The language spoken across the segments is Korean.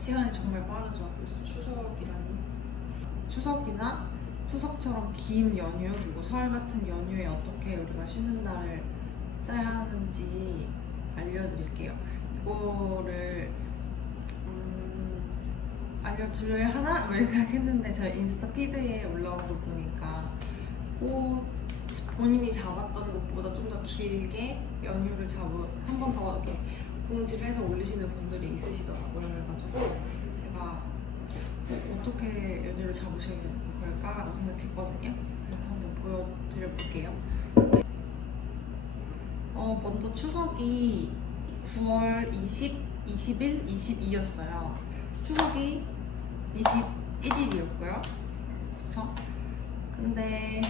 시간이 정말 빠르죠. 그래서 추석이라니. 추석이나 추석처럼 긴 연휴 그리고 설 같은 연휴에 어떻게 우리가 쉬는 날을 짜야 하는지 알려드릴게요. 이거를 알려드려야 하나? 뭐 이렇게 생각했는데 제가 인스타 피드에 올라온 거 보니까 본인이 잡았던 것보다 좀 더 길게 연휴를 한 번 더 이렇게 공지를 해서 올리시는 분들이 있으시더라고요. 그래가지고 제가 어떻게 연휴를 잡으실 걸까라고 생각했거든요. 그래서 한번 보여드려 볼게요. 먼저 추석이 9월 20, 21, 22였어요. 추석이 21일이었고요. 그쵸? 근데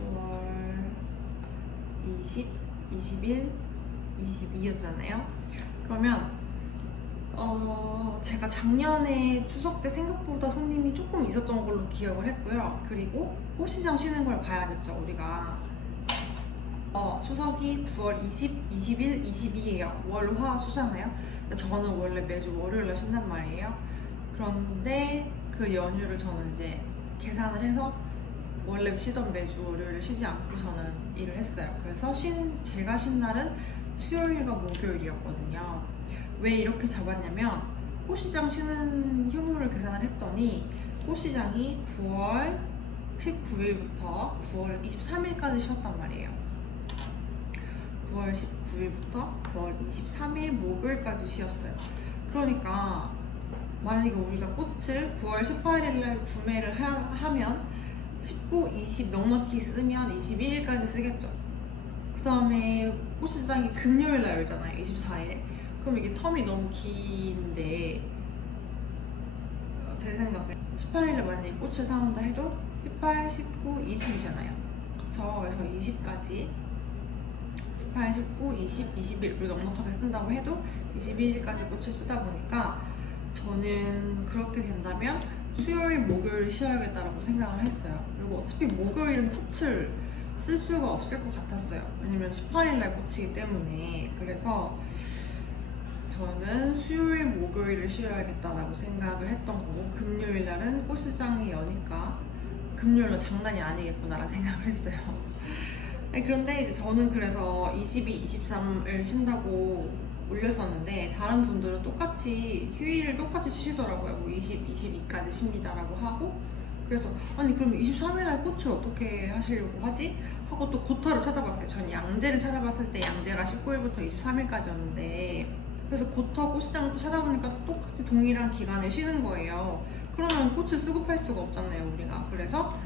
9월 20, 21, 22였잖아요. 그러면 제가 작년에 추석 때 생각보다 손님이 조금 있었던 걸로 기억을 했고요. 그리고 꽃시장 쉬는 걸 봐야겠죠, 우리가. 추석이 9월 20, 21, 22예요. 월, 화, 수잖아요. 저는 원래 매주 월요일날 쉰단 말이에요. 그런데 그 연휴를 저는 이제 계산을 해서 원래 쉬던 매주 월요일을 쉬지 않고 저는 일을 했어요. 그래서 제가 쉰 날은 수요일과 목요일이었거든요. 왜 이렇게 잡았냐면 꽃시장 쉬는 휴무를 계산을 했더니 꽃시장이 9월 19일부터 9월 23일까지 쉬었단 말이에요. 9월 19일부터 9월 23일 목요일까지 쉬었어요. 그러니까 만약에 우리가 꽃을 9월 18일날 구매를 하면 19, 20 넉넉히 쓰면 21일까지 쓰겠죠. 그 다음에 꽃시장이 금요일날 열잖아요. 24일에. 그럼 이게 텀이 너무 긴데 제 생각에 18일에 만약에 꽃을 사온다 해도 18, 19, 20이잖아요. 그쵸? 그래서 20까지 18, 19, 20, 21 넉넉하게 쓴다고 해도 21일까지 꽃을 쓰다 보니까 저는 그렇게 된다면 수요일, 목요일 쉬어야겠다라고 생각을 했어요. 그리고 어차피 목요일은 꽃을 쓸 수가 없을 것 같았어요. 왜냐면 18일날 꽃이기 때문에. 그래서 저는 수요일, 목요일을 쉬어야겠다라고 생각을 했던 거고, 금요일날은 꽃시장이 여니까 금요일은 장난이 아니겠구나라는 생각을 했어요. 그런데 이제 저는 그래서 22, 23을 쉰다고 올렸었는데 다른 분들은 똑같이 휴일을 똑같이 쉬시더라고요. 뭐 20, 22까지 쉽니다라고 하고. 그래서 아니 그럼 23일날 꽃을 어떻게 하시려고 하지? 하고 또 고터를 찾아봤어요. 전 양재를 찾아봤을 때 양재가 19일부터 23일까지였는데 그래서 고터 꽃시장을 또 찾아보니까 똑같이 동일한 기간에 쉬는 거예요. 그러면 꽃을 쓰고 팔 수가 없잖아요, 우리가. 그래서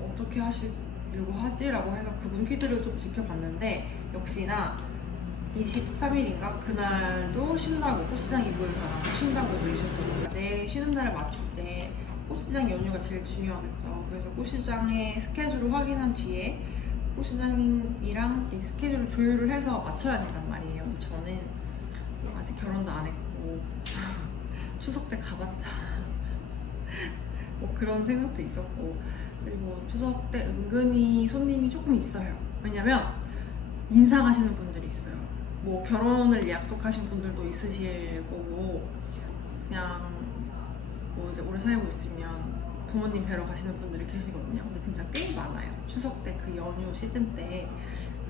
어떻게 하시려고 하지라고 해서 그분 피드를 좀 지켜봤는데 역시나 23일인가? 그날도 쉰다고, 꽃시장이 문을 닫아서 쉰다고 올리셨더라고요. 내 쉬는 날을 맞출 때 꽃시장 연휴가 제일 중요하겠죠. 그래서 꽃시장의 스케줄을 확인한 뒤에 꽃시장이랑 이 스케줄을 조율을 해서 맞춰야 된단 말이에요. 근데 저는 아직 결혼도 안 했고 추석 때 가봤자 뭐 그런 생각도 있었고, 그리고 추석 때 은근히 손님이 조금 있어요. 왜냐면 인사 가시는 분들이 있어요. 뭐 결혼을 약속하신 분들도 있으실 거고, 그냥 뭐 이제 오래 살고 있으면 부모님 뵈러 가시는 분들이 계시거든요. 근데 진짜 꽤 많아요. 추석 때 그 연휴 시즌 때.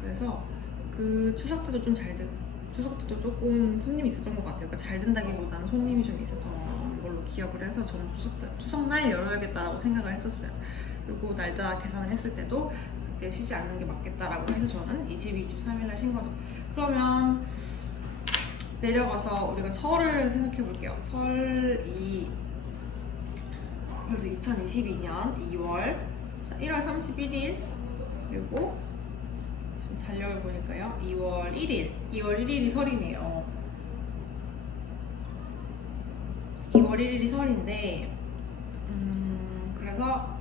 그래서 그 추석 때도 좀 잘 되고, 추석 때도 조금 손님이 있었던 것 같아요. 그러니까 잘 된다기보다는 손님이 좀 있었던 걸로 기억을 해서 저는 추석날 열어야겠다라고 생각을 했었어요. 그리고 날짜 계산을 했을 때도 그때 쉬지 않는 게 맞겠다라고 해서 저는 22, 23일날 쉰 거죠. 그러면 내려가서 우리가 설을 생각해 볼게요. 설이 그래서 2022년 2월 1월 31일 그리고 지금 달력을 보니까요 2월 1일이 설이네요. 2월 1일이 설인데 그래서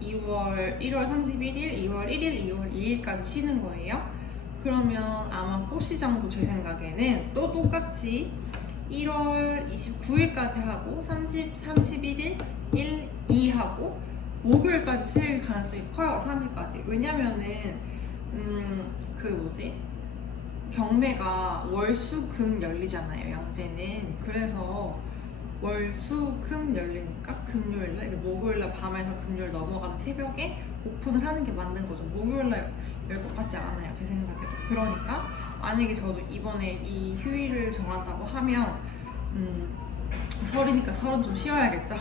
1월 31일, 2월 1일, 2월 2일까지 쉬는 거예요. 그러면 아마 꽃시장도 제 생각에는 또 똑같이 1월 29일까지 하고 30, 31일, 1, 2 하고 목요일까지 쓸 가능성이 커요. 3일까지. 왜냐면은 그 뭐지? 경매가 월수금 열리잖아요, 양재는. 그래서 월수금 열리니까 금요일날, 목요일날 밤에서 금요일 넘어가는 새벽에 오픈을 하는 게 맞는 거죠. 목요일날 열 것 같지 않아요, 제 생각에도. 그러니까 만약에 저도 이번에 이 휴일을 정한다고 하면 설이니까 설은 좀 쉬어야겠죠.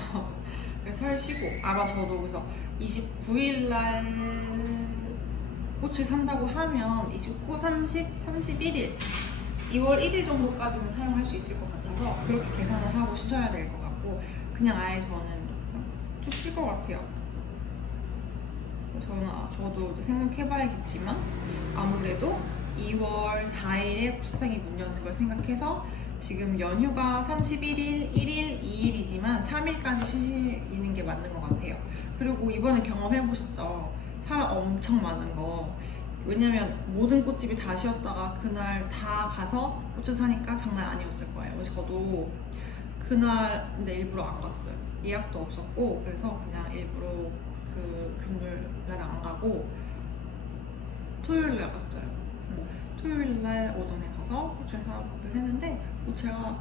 그래서 설 쉬고 아마 저도 그래서 29일날 꽃을 산다고 하면 29, 30, 31일 2월 1일 정도까지는 사용할 수 있을 것 같아서 그렇게 계산을 하고 쉬셔야 될 것 같고, 그냥 아예 저는 쭉 쉴 것 같아요. 저도 이제 생각해봐야겠지만 아무래도 2월 4일에 시장이 문 여는 걸 생각해서 지금 연휴가 31일, 1일, 2일이지만 3일까지 쉬시는 게 맞는 것 같아요. 그리고 이번에 경험해보셨죠? 사람 엄청 많은 거. 왜냐면 모든 꽃집이 다 쉬었다가 그날 다 가서 꽃을 사니까 장난 아니었을 거예요. 그래서 저도 그날 근데 일부러 안 갔어요. 예약도 없었고, 그래서 그냥 일부러 그 금요일 날 안 가고 토요일 날 갔어요. 토요일 날 오전에 가서 꽃을 사보기로 했는데 제가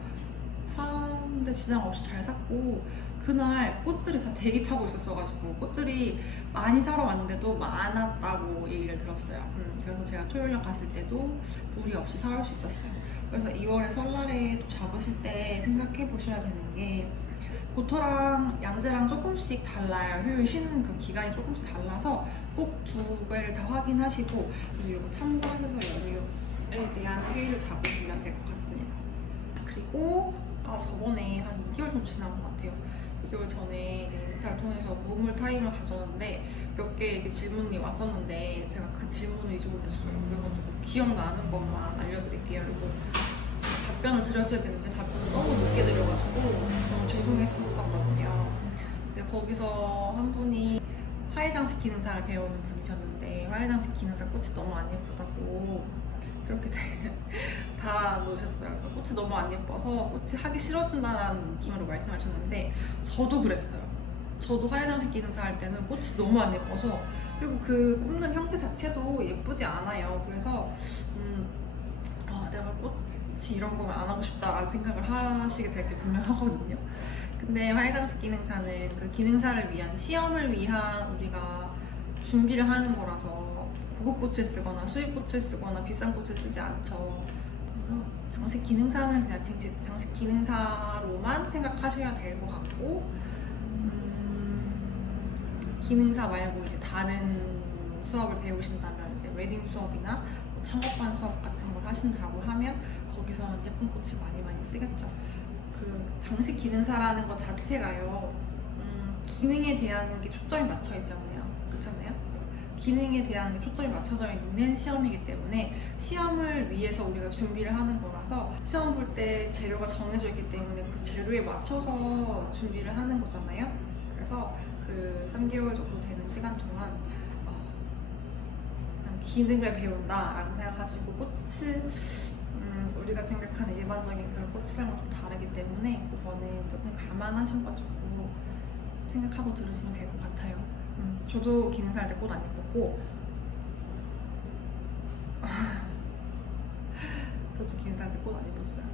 사는데 지장 없이 잘 샀고, 그날 꽃들이 다 대기 타고 있었어가지고 꽃들이 많이 사러 왔는데도 많았다고 얘기를 들었어요. 그래서 제가 토요일 날 갔을 때도 무리 없이 사올 수 있었어요. 그래서 2월에 설날에 또 잡으실 때 생각해 보셔야 되는 게, 보토랑 양재랑 조금씩 달라요. 휴일 쉬는 그 기간이 조금씩 달라서 꼭 두 개를 다 확인하시고 그리고 참고하셔서 연휴에 대한 휴일을 잡으시면 될 것 같습니다. 그리고 저번에 한 2개월 정도 지난 것 같아요. 2개월 전에 이제 인스타를 통해서 무물 타임을 가졌는데 몇 개 질문이 왔었는데 제가 그 질문을 잊어버렸어요. 그래가지고 기억나는 것만 알려드릴게요. 그리고 답변을 드렸어야 되는데 답변을 너무 늦게 드려가지고 너무 죄송했었거든요. 근데 거기서 한 분이 화훼장식 기능사를 배우는 분이셨는데 화훼장식 기능사 꽃이 너무 안 예쁘다고 그렇게 다 놓으셨어요. 그러니까 꽃이 너무 안 예뻐서 꽃이 하기 싫어진다는 느낌으로 말씀하셨는데 저도 그랬어요. 저도 화훼장식 기능사 할 때는 꽃이 너무 안 예뻐서, 그리고 그 꼽는 형태 자체도 예쁘지 않아요. 그래서 내가 꽃이 이런 거면 안 하고 싶다라는 생각을 하시게 될 게 분명하거든요. 근데 화훼장식 기능사는 그 기능사를 위한 시험을 위한 우리가 준비를 하는 거라서 고급 꽃을 쓰거나 수입 꽃을 쓰거나 비싼 꽃을 쓰지 않죠. 그래서 장식 기능사는 그냥 장식 기능사로만 생각하셔야 될 것 같고, 기능사 말고 이제 다른 수업을 배우신다면 이제 웨딩 수업이나 창업반 수업 같은 걸 하신다고 하면 거기서 예쁜 꽃을 많이 쓰겠죠. 그 장식 기능사라는 것 자체가요, 기능에 대한 게 초점이 맞춰 있잖아요. 그렇잖아요? 기능에 대한 게 초점이 맞춰져 있는 시험이기 때문에 시험을 위해서 우리가 준비를 하는 거라서 시험 볼 때 재료가 정해져 있기 때문에 그 재료에 맞춰서 준비를 하는 거잖아요. 그래서 그 3개월 정도 되는 시간 동안 그냥 기능을 배운다라고 생각하시고, 꽃을 우리가 생각하는 일반적인 그런 꽃이랑은 좀 다르기 때문에 그거는 조금 감안하셔가지고 생각하고 들으시면 될 것 같아요. 저도 기능사 할 때 꽃 안 예뻤고 저도 기능사 할 때 꽃 안 예뻤어요.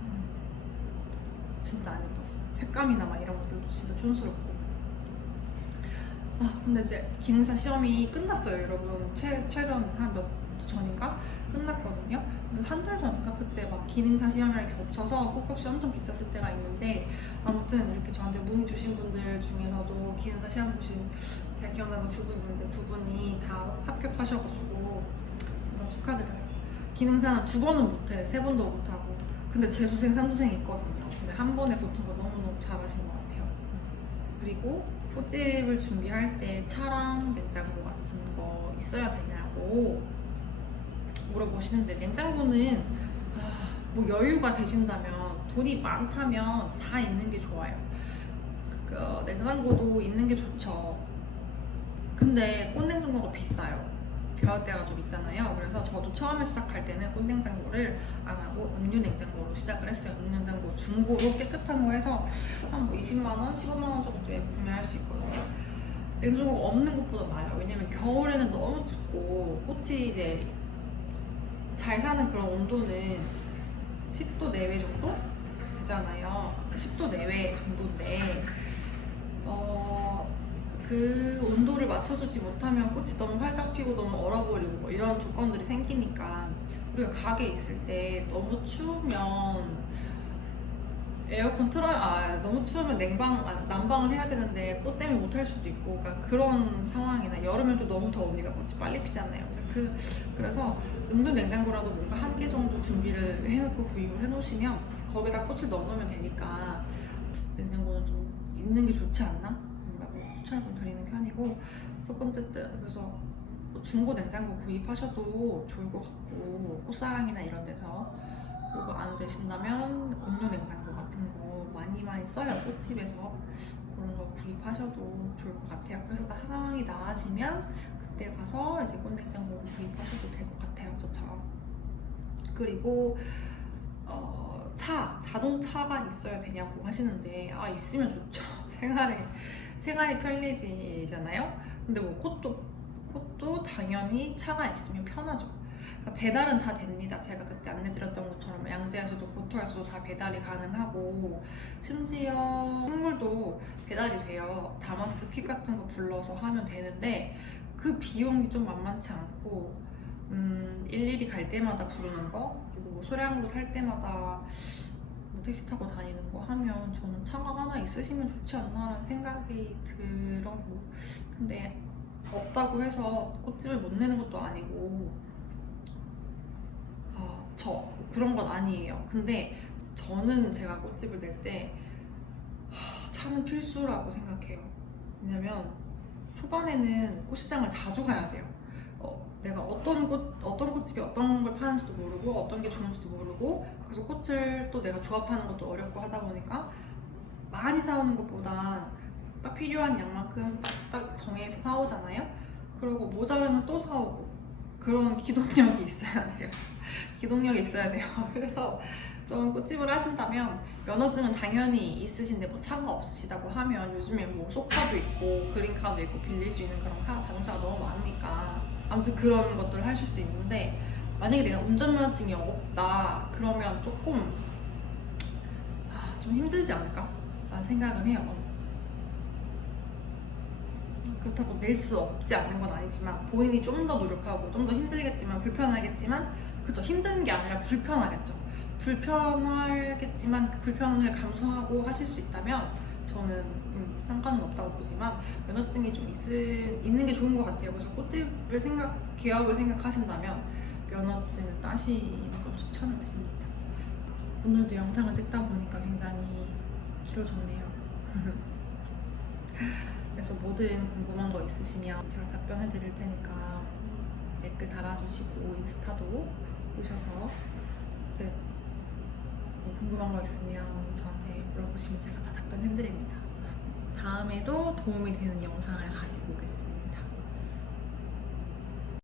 진짜 안 예뻤어요. 색감이나 막 이런 것들도 진짜 촌스럽고. 근데 이제 기능사 시험이 끝났어요, 여러분. 최전 한 몇 주 전인가 끝났거든요. 그래서 한 달 전인가 그때 막 기능사 시험이랑 겹쳐서 꽃값이 엄청 비쌌을 때가 있는데, 아무튼 이렇게 저한테 문의 주신 분들 중에서도 기능사 시험 보신 제가 기억나는 두 분 있는데 두 분이 다 합격하셔가지고 진짜 축하드려요. 기능사는 2번은 못해, 3번도 못하고. 근데 재수생, 3수생이 있거든요. 근데 한 번에 붙은 거 너무너무 잘하신 것 같아요. 그리고 꽃집을 준비할 때 차랑 냉장고 같은 거 있어야 되냐고 물어보시는데, 냉장고는 뭐 여유가 되신다면, 돈이 많다면 다 있는 게 좋아요. 냉장고도 있는 게 좋죠. 근데 꽃냉장고가 비싸요. 가격대가 좀 있잖아요. 그래서 저도 처음에 시작할 때는 꽃냉장고를 안 하고 음료냉장고로 시작을 했어요. 음료냉장고 중고로 깨끗한 거 해서 한 뭐 20만원, 15만원 정도에 구매할 수 있거든요. 냉장고가 없는 것보다 나아요. 왜냐면 겨울에는 너무 춥고 꽃이 이제 잘 사는 그런 온도는 10도 내외 정도 되잖아요. 10도 내외 정도인데 그 온도를 맞춰주지 못하면 꽃이 너무 활짝 피고 너무 얼어버리고 뭐 이런 조건들이 생기니까 우리가 가게에 있을 때 너무 추우면 에어컨 너무 추우면 난방을 해야 되는데 꽃 때문에 못 할 수도 있고, 그러니까 그런 상황이나 여름엔 또 너무 더우니까 꽃이 빨리 피잖아요. 그래서 음도 냉장고라도 뭔가 한 개 정도 준비를 해놓고 구입을 해놓으시면 거기다 꽃을 넣어놓으면 되니까 냉장고는 좀 있는 게 좋지 않나? 라고 추천을 좀 드리는 편이고, 첫 번째 그래서 뭐 중고 냉장고 구입하셔도 좋을 것 같고, 꽃사랑이나 이런 데서. 그리고 안 되신다면 음료 냉장고 같은 거 많이 써요. 꽃집에서 그런 거 구입하셔도 좋을 것 같아요. 그래서 상황이 나아지면 그때 가서 이제 꽃 냉장고 구입하셔도 될 것 같아요. 저처럼. 그리고 자동차가 있어야 되냐고 하시는데, 있으면 좋죠. 생활이 편리해지잖아요. 근데 뭐 꽃도 당연히 차가 있으면 편하죠. 그러니까 배달은 다 됩니다. 제가 그때 안내드렸던 것처럼 양재에서도 고터에서도 다 배달이 가능하고, 심지어 식물도 배달이 돼요. 다마스 퀵 같은 거 불러서 하면 되는데 그 비용이 좀 만만치 않고, 일일이 갈 때마다 부르는 거, 그리고 뭐 소량으로 살 때마다 뭐 택시 타고 다니는 거 하면 저는 차가 하나 있으시면 좋지 않나라는 생각이 들어요. 근데 없다고 해서 꽃집을 못 내는 것도 아니고, 그런 건 아니에요. 근데 저는 제가 꽃집을 낼 때 차는 필수라고 생각해요. 왜냐면 초반에는 꽃시장을 자주 가야 돼요. 내가 어떤 꽃집이 어떤 걸 파는지도 모르고 어떤 게 좋은지도 모르고, 그래서 꽃을 또 내가 조합하는 것도 어렵고 하다 보니까 많이 사오는 것보다 딱 필요한 양만큼 딱 정해서 사오잖아요. 그리고 모자르면 또 사오고, 그런 기동력이 있어야 돼요. 그래서 좀 꽃집을 하신다면 면허증은 당연히 있으신데 뭐 차가 없으시다고 하면 요즘에 뭐 소카도 있고 그린카도 있고 빌릴 수 있는 그런 자동차가 너무 많으니까 아무튼 그런 것들을 하실 수 있는데, 만약에 내가 운전면허증이 없다 그러면 조금 좀 힘들지 않을까? 라는 생각은 해요. 그렇다고 낼 수 없지 않는 건 아니지만 본인이 좀 더 노력하고 좀 더 힘들겠지만 불편하겠지만, 그쵸, 힘든 게 아니라 불편하겠죠. 불편하겠지만 그 불편을 감수하고 하실 수 있다면 저는 상관은 없다고 보지만 면허증이 좀 있는 게 좋은 것 같아요. 그래서 개업을 생각하신다면 면허증을 따시는 걸 추천을 드립니다. 오늘도 영상을 찍다 보니까 굉장히 길어졌네요. 그래서 뭐든 궁금한 거 있으시면 제가 답변해 드릴 테니까 댓글 달아주시고 인스타도 보셔서 뭐 궁금한 거 있으면 저한테 물어보시면 제가 다 답변해 드립니다. 다음에도 도움이 되는 영상을 가지고 오겠습니다.